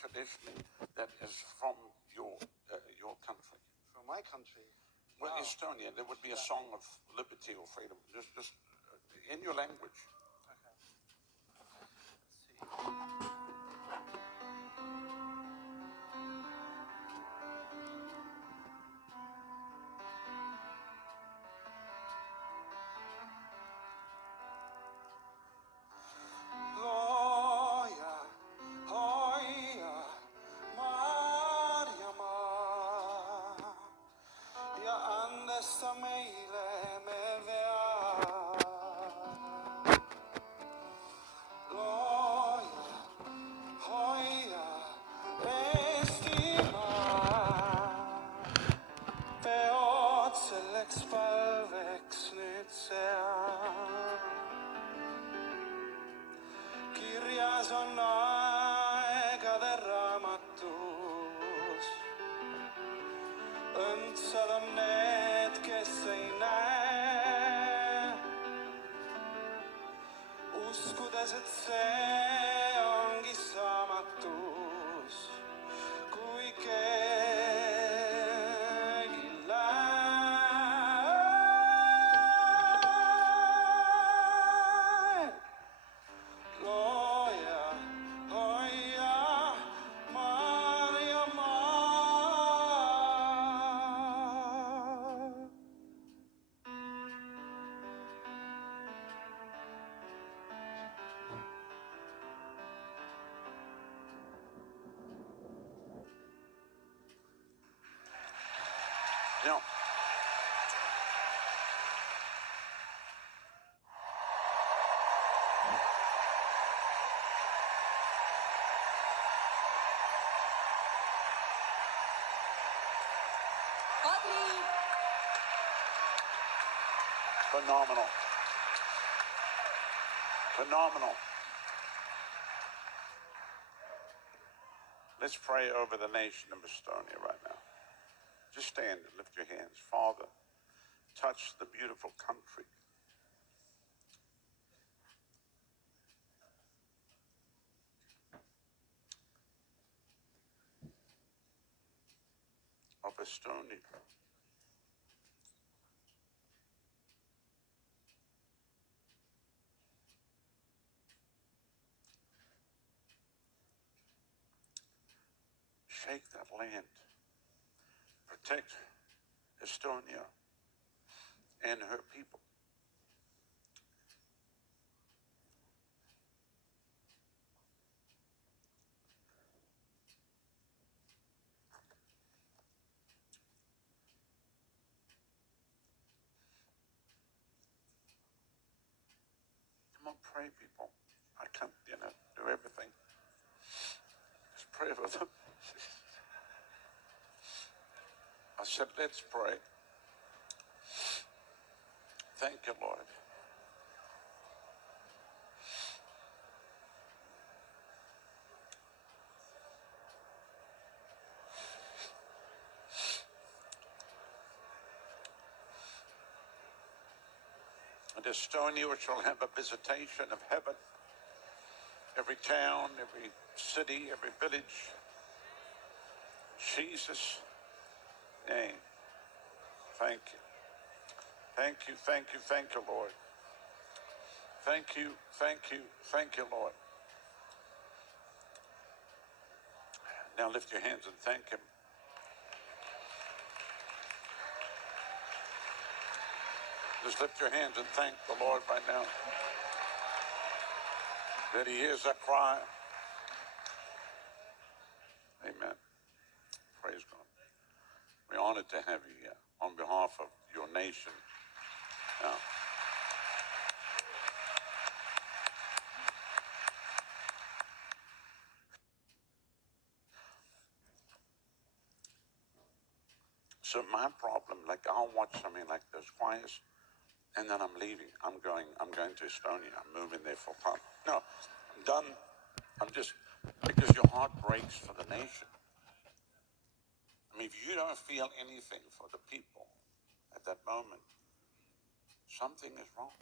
traditionally that is from your country? From my country? Well, Wow. Estonia, there would be a song of liberty or freedom, just in your language. Okay. Let's see. Loja, hoja, Marjama, ja andesta meile me vead. Loja, hoja, estima, peod selleks palveks nüüd sead. Kirjas on aegade raamatus, õndsad on need, kes ei näe, uskudes, et see ongi saamatus, kui keegi läheb. Looja, hoia, Marjamaa. Now, phenomenal. Phenomenal. Let's pray over the nation of Estonia right now. Just stand and lift your hands. Father, touch the beautiful country of Estonia. Shake that land. Protect Estonia and her people. Come on, pray, people. I can't, do everything. Just pray for them. I said, let's pray. Thank you, Lord. And Estonia, which will have a visitation of heaven. Every town, every city, every village. Jesus' name. Thank you. Thank you, thank you, thank you, Lord. Thank you, thank you, thank you, Lord. Now lift your hands and thank him. Just lift your hands and thank the Lord right now. That he hears our cry. Amen. Praise God. We're honored to have you here on behalf of your nation. Now, so my problem, like I'll watch something like those choirs, and then I'm leaving. I'm going to Estonia. I'm moving there full time. No, I'm done. I'm just, because your heart breaks for the nation. I mean, if you don't feel anything for the people at that moment, something is wrong.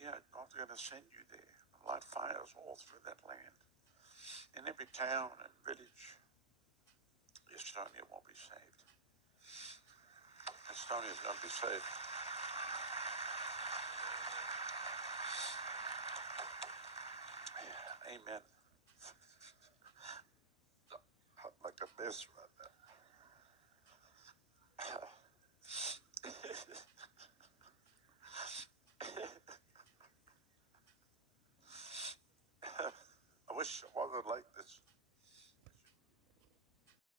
yeah, God's going to send you there. Light fires all through that land. In every town and village, Estonia will be saved. Estonia is going to be saved. Amen. Like a mess right now. I wish I wasn't like this.